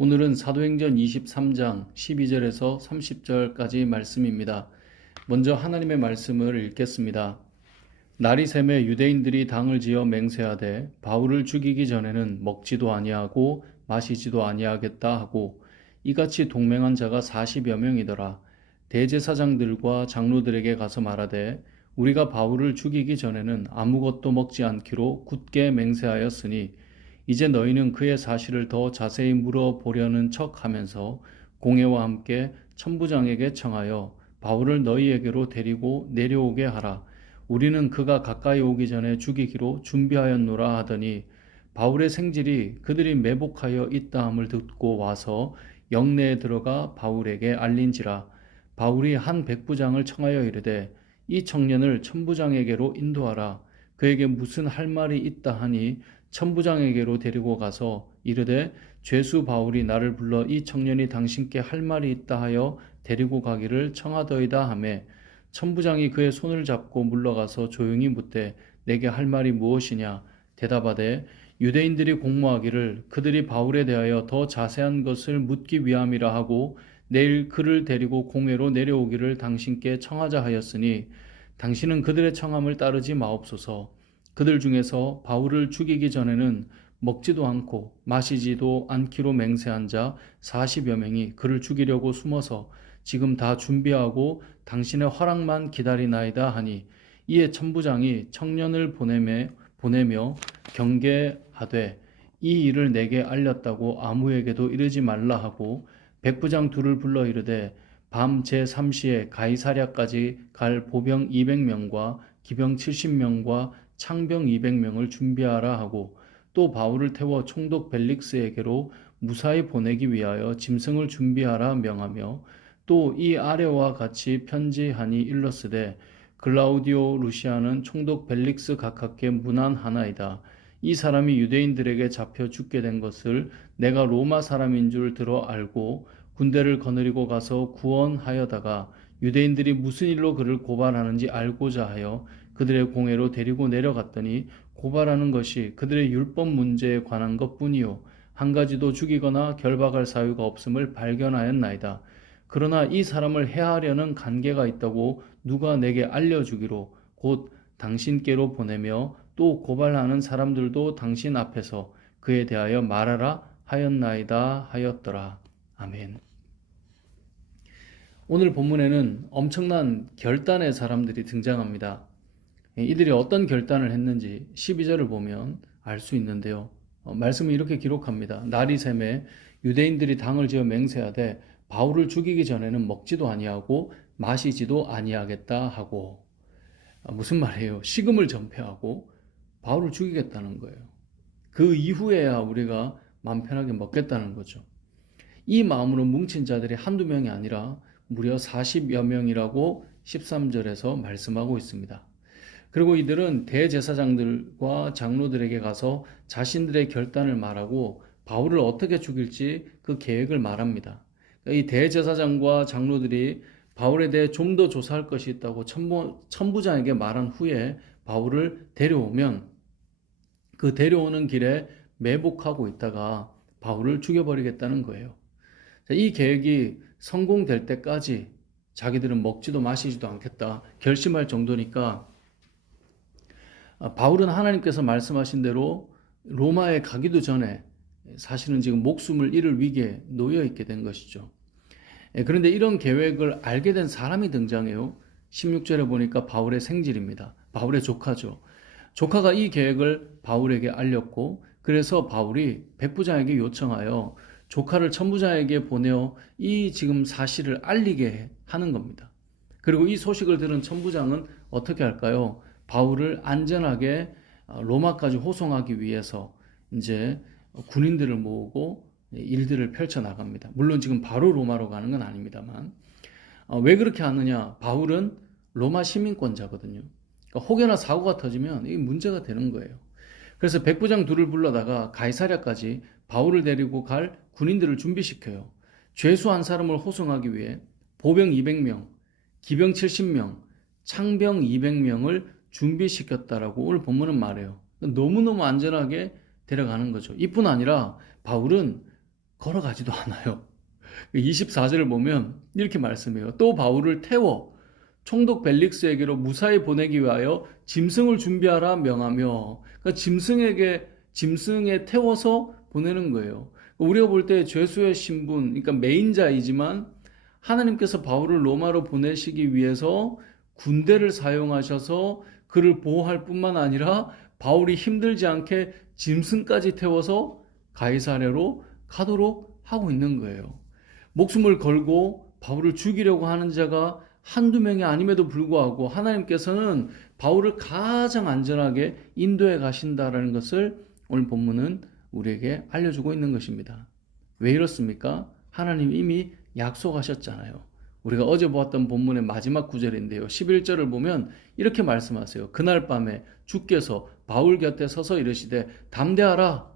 오늘은 사도행전 23장 12절에서 30절까지 말씀입니다. 먼저 하나님의 말씀을 읽겠습니다. 날이 새매 유대인들이 당을 지어 맹세하되 바울을 죽이기 전에는 먹지도 아니하고 마시지도 아니하겠다 하고 이같이 동맹한 자가 40여 명이더라. 대제사장들과 장로들에게 가서 말하되 우리가 바울을 죽이기 전에는 아무것도 먹지 않기로 굳게 맹세하였으니 이제 너희는 그의 사실을 더 자세히 물어보려는 척하면서 공회와 함께 천부장에게 청하여 바울을 너희에게로 데리고 내려오게 하라. 우리는 그가 가까이 오기 전에 죽이기로 준비하였노라 하더니 바울의 생질이 그들이 매복하여 있다함을 듣고 와서 영내에 들어가 바울에게 알린지라. 바울이 한 백부장을 청하여 이르되 이 청년을 천부장에게로 인도하라. 그에게 무슨 할 말이 있다 하니 천부장에게로 데리고 가서 이르되 죄수 바울이 나를 불러 이 청년이 당신께 할 말이 있다 하여 데리고 가기를 청하더이다 하매 천부장이 그의 손을 잡고 물러가서 조용히 묻되 내게 할 말이 무엇이냐 대답하되 유대인들이 공모하기를 그들이 바울에 대하여 더 자세한 것을 묻기 위함이라 하고 내일 그를 데리고 공회로 내려오기를 당신께 청하자 하였으니 당신은 그들의 청함을 따르지 마옵소서. 그들 중에서 바울을 죽이기 전에는 먹지도 않고 마시지도 않기로 맹세한 자 40여 명이 그를 죽이려고 숨어서 지금 다 준비하고 당신의 허락만 기다리나이다 하니 이에 천부장이 청년을 보내며 경계하되 이 일을 내게 알렸다고 아무에게도 이르지 말라 하고 백부장 둘을 불러 이르되 밤 제3시에 가이사랴까지 갈 보병 200명과 기병 70명과 창병 200명을 준비하라 하고 또 바울을 태워 총독 벨릭스에게로 무사히 보내기 위하여 짐승을 준비하라 명하며 또 이 아래와 같이 편지하니 일렀으되 글라우디오 루시아는 총독 벨릭스 각하께 문안하나이다. 이 사람이 유대인들에게 잡혀 죽게 된 것을 내가 로마 사람인 줄 들어 알고 군대를 거느리고 가서 구원하여다가 유대인들이 무슨 일로 그를 고발하는지 알고자 하여 그들의 공회로 데리고 내려갔더니 고발하는 것이 그들의 율법 문제에 관한 것뿐이요 한 가지도 죽이거나 결박할 사유가 없음을 발견하였나이다. 그러나 이 사람을 해하려는 관계가 있다고 누가 내게 알려주기로 곧 당신께로 보내며 또 고발하는 사람들도 당신 앞에서 그에 대하여 말하라 하였나이다 하였더라. 아멘. 오늘 본문에는 엄청난 결단의 사람들이 등장합니다. 이들이 어떤 결단을 했는지 12절을 보면 알 수 있는데요. 말씀은 이렇게 기록합니다. 날이 새매 유대인들이 당을 지어 맹세하되 바울을 죽이기 전에는 먹지도 아니하고 마시지도 아니하겠다 하고 무슨 말이에요? 식음을 전폐하고 바울을 죽이겠다는 거예요. 그 이후에야 우리가 마음 편하게 먹겠다는 거죠. 이 마음으로 뭉친 자들이 한두 명이 아니라 무려 40여 명이라고 13절에서 말씀하고 있습니다. 그리고 이들은 대제사장들과 장로들에게 가서 자신들의 결단을 말하고 바울을 어떻게 죽일지 그 계획을 말합니다. 이 대제사장과 장로들이 바울에 대해 좀 더 조사할 것이 있다고 천부장에게 말한 후에 바울을 데려오면 그 데려오는 길에 매복하고 있다가 바울을 죽여버리겠다는 거예요. 이 계획이 성공될 때까지 자기들은 먹지도 마시지도 않겠다 결심할 정도니까 바울은 하나님께서 말씀하신 대로 로마에 가기도 전에 사실은 지금 목숨을 잃을 위기에 놓여 있게 된 것이죠. 그런데 이런 계획을 알게 된 사람이 등장해요. 16절에 보니까 바울의 생질입니다. 바울의 조카죠. 조카가 이 계획을 바울에게 알렸고 그래서 바울이 백부장에게 요청하여 조카를 천부장에게 보내어 이 지금 사실을 알리게 하는 겁니다. 그리고 이 소식을 들은 천부장은 어떻게 할까요? 바울을 안전하게 로마까지 호송하기 위해서 이제 군인들을 모으고 일들을 펼쳐 나갑니다. 물론 지금 바로 로마로 가는 건 아닙니다만 왜 그렇게 하느냐? 바울은 로마 시민권자거든요. 그러니까 혹여나 사고가 터지면 이게 문제가 되는 거예요. 그래서 백부장 둘을 불러다가 가이사랴까지 바울을 데리고 갈 군인들을 준비시켜요. 죄수 한 사람을 호송하기 위해 보병 200명, 기병 70명, 창병 200명을 준비시켰다라고 오늘 본문은 말해요. 너무너무 안전하게 데려가는 거죠. 이뿐 아니라 바울은 걸어가지도 않아요. 24절을 보면 이렇게 말씀해요. 또 바울을 태워 총독 벨릭스에게로 무사히 보내기 위하여 짐승을 준비하라 명하며, 그러니까 짐승에 태워서 보내는 거예요. 우리가 볼 때 죄수의 신분, 그러니까 메인자이지만 하나님께서 바울을 로마로 보내시기 위해서 군대를 사용하셔서 그를 보호할 뿐만 아니라 바울이 힘들지 않게 짐승까지 태워서 가이사랴로 가도록 하고 있는 거예요. 목숨을 걸고 바울을 죽이려고 하는 자가 한두 명이 아님에도 불구하고 하나님께서는 바울을 가장 안전하게 인도해 가신다라는 것을 오늘 본문은 우리에게 알려주고 있는 것입니다. 왜 이렇습니까? 하나님 이미 약속하셨잖아요. 우리가 어제 보았던 본문의 마지막 구절인데요. 11절을 보면 이렇게 말씀하세요. 그날 밤에 주께서 바울 곁에 서서 이르시되 담대하라.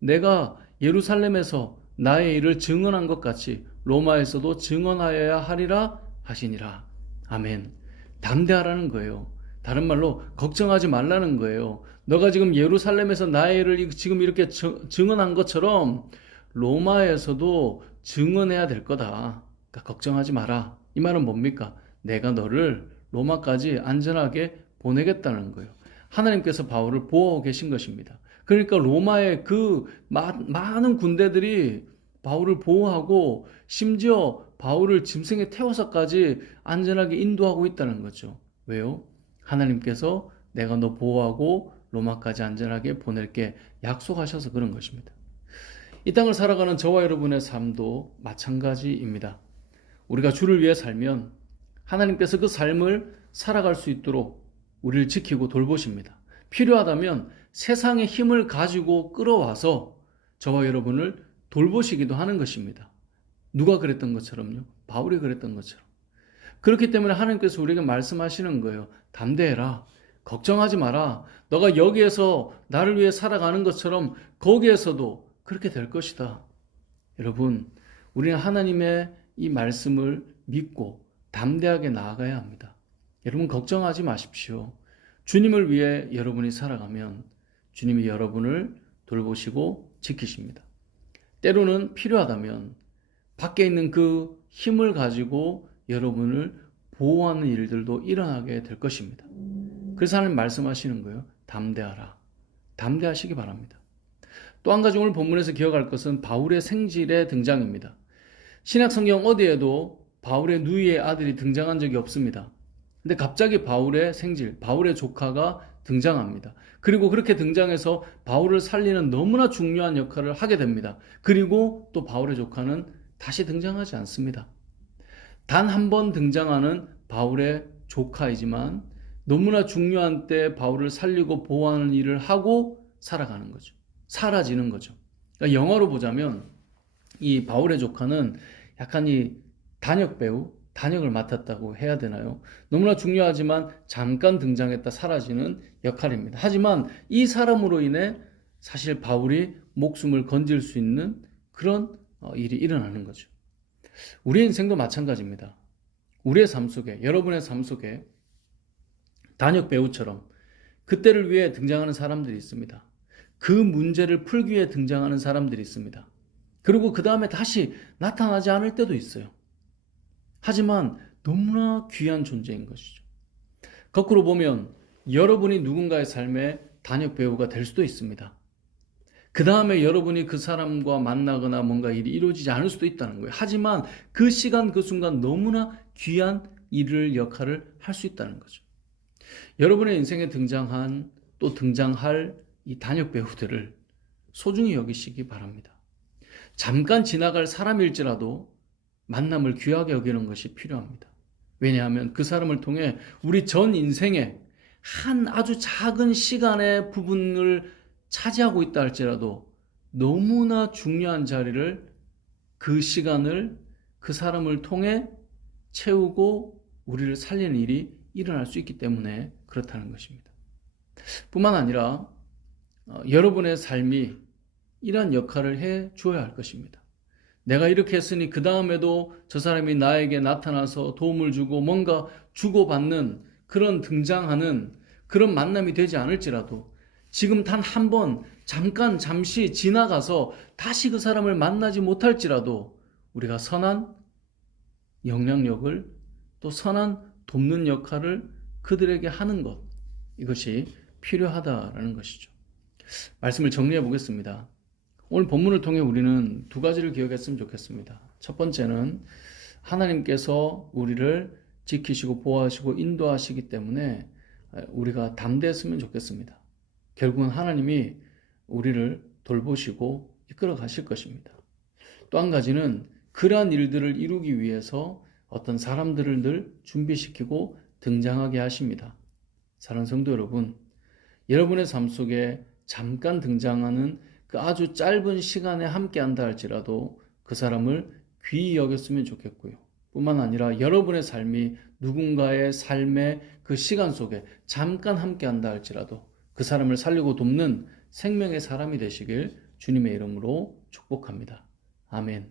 내가 예루살렘에서 나의 일을 증언한 것 같이 로마에서도 증언하여야 하리라 하시니라. 아멘. 담대하라는 거예요. 다른 말로 걱정하지 말라는 거예요. 너가 지금 예루살렘에서 나의 일을 지금 이렇게 증언한 것처럼 로마에서도 증언해야 될 거다. 그러니까 걱정하지 마라. 이 말은 뭡니까? 내가 너를 로마까지 안전하게 보내겠다는 거예요. 하나님께서 바울을 보호하고 계신 것입니다. 그러니까 로마의 그 많은 군대들이 바울을 보호하고 심지어 바울을 짐승에 태워서까지 안전하게 인도하고 있다는 거죠. 왜요? 하나님께서 내가 너 보호하고 로마까지 안전하게 보낼게 약속하셔서 그런 것입니다. 이 땅을 살아가는 저와 여러분의 삶도 마찬가지입니다. 우리가 주를 위해 살면 하나님께서 그 삶을 살아갈 수 있도록 우리를 지키고 돌보십니다. 필요하다면 세상의 힘을 가지고 끌어와서 저와 여러분을 돌보시기도 하는 것입니다. 누가 그랬던 것처럼요? 바울이 그랬던 것처럼. 그렇기 때문에 하나님께서 우리에게 말씀하시는 거예요. 담대해라. 걱정하지 마라. 너가 여기에서 나를 위해 살아가는 것처럼 거기에서도 그렇게 될 것이다. 여러분, 우리는 하나님의 이 말씀을 믿고 담대하게 나아가야 합니다. 여러분 걱정하지 마십시오. 주님을 위해 여러분이 살아가면 주님이 여러분을 돌보시고 지키십니다. 때로는 필요하다면 밖에 있는 그 힘을 가지고 여러분을 보호하는 일들도 일어나게 될 것입니다. 그래서 하나님 말씀하시는 거예요. 담대하라. 담대하시기 바랍니다. 또 한 가지 오늘 본문에서 기억할 것은 바울의 생질의 등장입니다. 신약 성경 어디에도 바울의 누이의 아들이 등장한 적이 없습니다. 근데 갑자기 바울의 생질, 바울의 조카가 등장합니다. 그리고 그렇게 등장해서 바울을 살리는 너무나 중요한 역할을 하게 됩니다. 그리고 또 바울의 조카는 다시 등장하지 않습니다. 단 한 번 등장하는 바울의 조카이지만 너무나 중요한 때 바울을 살리고 보호하는 일을 하고 살아가는 거죠. 사라지는 거죠. 그러니까 영화로 보자면 이 바울의 조카는 약간 이 단역 배우, 단역을 맡았다고 해야 되나요? 너무나 중요하지만 잠깐 등장했다 사라지는 역할입니다. 하지만 이 사람으로 인해 사실 바울이 목숨을 건질 수 있는 그런 일이 일어나는 거죠. 우리의 인생도 마찬가지입니다. 우리의 삶 속에, 여러분의 삶 속에 단역 배우처럼 그때를 위해 등장하는 사람들이 있습니다. 그 문제를 풀기 위해 등장하는 사람들이 있습니다. 그리고 그 다음에 다시 나타나지 않을 때도 있어요. 하지만 너무나 귀한 존재인 것이죠. 거꾸로 보면 여러분이 누군가의 삶의 단역 배우가 될 수도 있습니다. 그 다음에 여러분이 그 사람과 만나거나 뭔가 일이 이루어지지 않을 수도 있다는 거예요. 하지만 그 시간 그 순간 너무나 귀한 일을 역할을 할 수 있다는 거죠. 여러분의 인생에 등장한 또 등장할 이 단역 배우들을 소중히 여기시기 바랍니다. 잠깐 지나갈 사람일지라도 만남을 귀하게 여기는 것이 필요합니다. 왜냐하면 그 사람을 통해 우리 전 인생의 한 아주 작은 시간의 부분을 차지하고 있다 할지라도 너무나 중요한 자리를 그 시간을 그 사람을 통해 채우고 우리를 살리는 일이 일어날 수 있기 때문에 그렇다는 것입니다. 뿐만 아니라 여러분의 삶이 이러한 역할을 해 주어야 할 것입니다. 내가 이렇게 했으니 그 다음에도 저 사람이 나에게 나타나서 도움을 주고 뭔가 주고받는 그런 등장하는 그런 만남이 되지 않을지라도 지금 단 한 번 잠깐 잠시 지나가서 다시 그 사람을 만나지 못할지라도 우리가 선한 영향력을 또 선한 돕는 역할을 그들에게 하는 것, 이것이 필요하다라는 것이죠. 말씀을 정리해 보겠습니다. 오늘 본문을 통해 우리는 두 가지를 기억했으면 좋겠습니다. 첫 번째는 하나님께서 우리를 지키시고 보호하시고 인도하시기 때문에 우리가 담대했으면 좋겠습니다. 결국은 하나님이 우리를 돌보시고 이끌어 가실 것입니다. 또 한 가지는 그러한 일들을 이루기 위해서 어떤 사람들을 늘 준비시키고 등장하게 하십니다. 사랑하는 성도 여러분, 여러분의 삶 속에 잠깐 등장하는 그 아주 짧은 시간에 함께 한다 할지라도 그 사람을 귀히 여겼으면 좋겠고요. 뿐만 아니라 여러분의 삶이 누군가의 삶의 그 시간 속에 잠깐 함께 한다 할지라도 그 사람을 살리고 돕는 생명의 사람이 되시길 주님의 이름으로 축복합니다. 아멘.